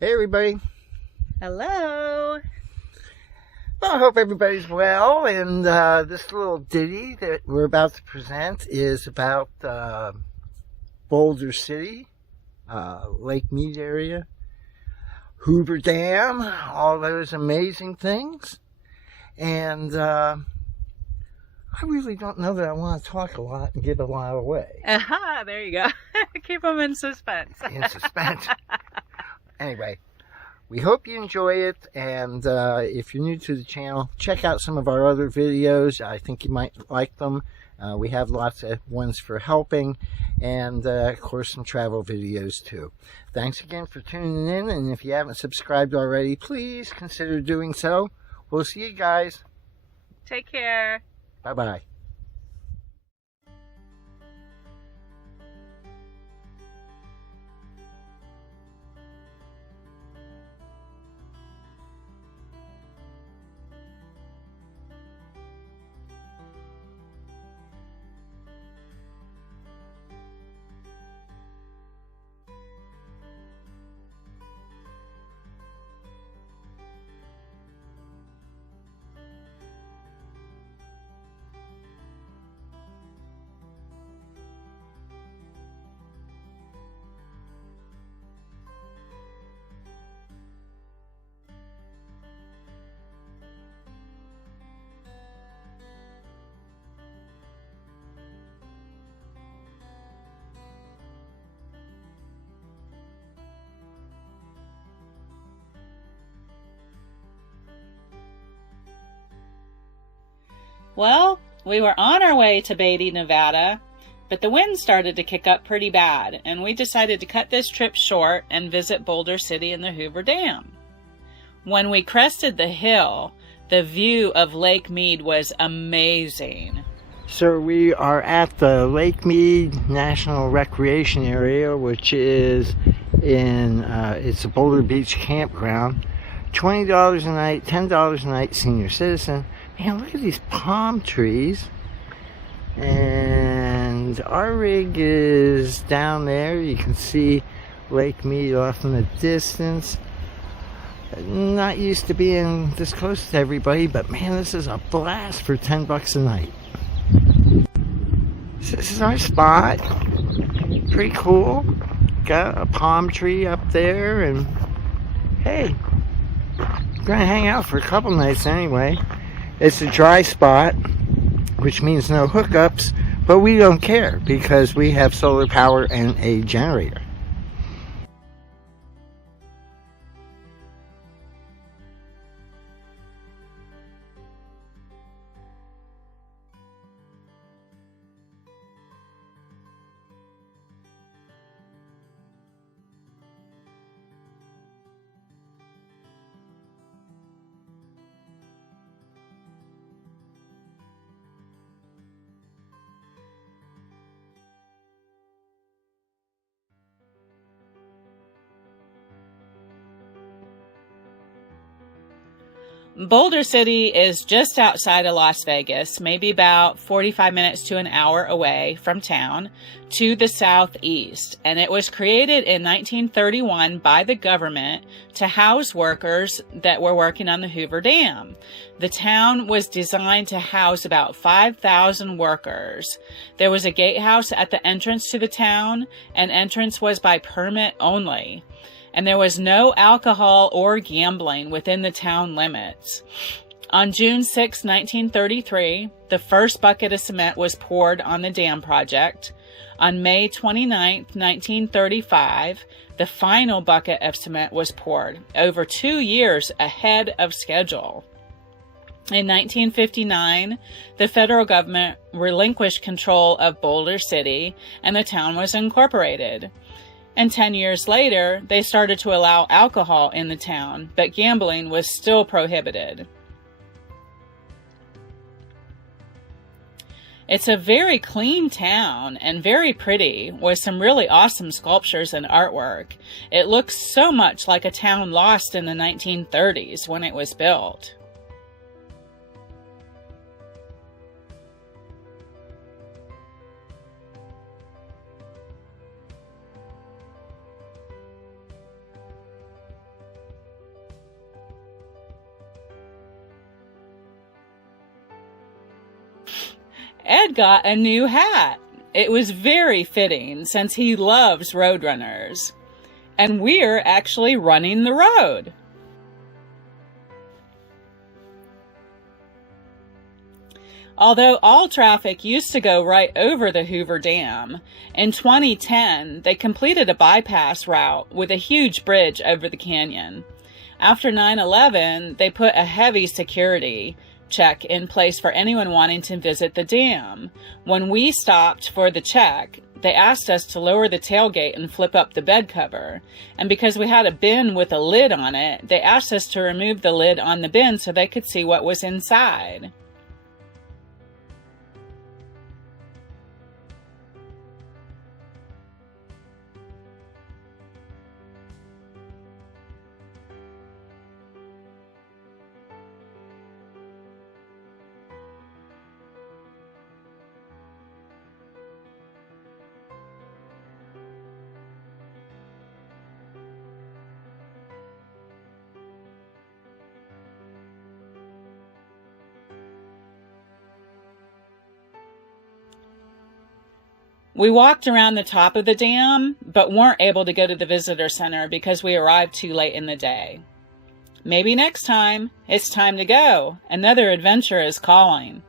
Hey everybody. Hello. Well, I hope everybody's well. And this little ditty that we're about to present is about Boulder City, Lake Mead area, Hoover Dam, all those amazing things. And I really don't know that I want to talk a lot and give a lot away. Aha, there you go. Keep them in suspense. In suspense. Anyway. We hope you enjoy it, and if you're new to the channel, check out some of our other videos. I think you might like them. We have lots of ones for helping, and of course some travel videos too. Thanks again for tuning in, and if you haven't subscribed already, please consider doing so. We'll see you guys. Take care. Bye-bye. Well, we were on our way to Beatty, Nevada, but the wind started to kick up pretty bad, and we decided to cut this trip short and visit Boulder City and the Hoover Dam. When we crested the hill, the view of Lake Mead was amazing. So we are at the Lake Mead National Recreation Area, which is it's a Boulder Beach campground. $20 a night, $10 a night, senior citizen. Man, look at these palm trees. And our rig is down there. You can see Lake Mead off in the distance. Not used to being this close to everybody, but man, this is a blast for $10 a night. So this is our spot. Pretty cool. Got a palm tree up there, and hey, we're gonna hang out for a couple nights anyway. It's a dry spot, which means no hookups, but we don't care because we have solar power and a generator. Boulder City is just outside of Las Vegas, maybe about 45 minutes to an hour away from town to the southeast. And it was created in 1931 by the government to house workers that were working on the Hoover Dam. The town was designed to house about 5,000 workers. There was a gatehouse at the entrance to the town, and entrance was by permit only. And there was no alcohol or gambling within the town limits. On June 6, 1933, the first bucket of cement was poured on the dam project. On May 29, 1935, the final bucket of cement was poured, over 2 years ahead of schedule. In 1959, the federal government relinquished control of Boulder City, and the town was incorporated. And 10 years later, they started to allow alcohol in the town, but gambling was still prohibited. It's a very clean town and very pretty, with some really awesome sculptures and artwork. It looks so much like a town lost in the 1930s when it was built. Ed got a new hat. It was very fitting since he loves roadrunners. And we're actually running the road. Although all traffic used to go right over the Hoover Dam, in 2010 they completed a bypass route with a huge bridge over the canyon. After 9/11, they put a heavy security check in place for anyone wanting to visit the dam. When we stopped for the check, they asked us to lower the tailgate and flip up the bed cover. And because we had a bin with a lid on it, they asked us to remove the lid on the bin so they could see what was inside. We walked around the top of the dam, but weren't able to go to the visitor center because we arrived too late in the day. Maybe next time. It's time to go. Another adventure is calling.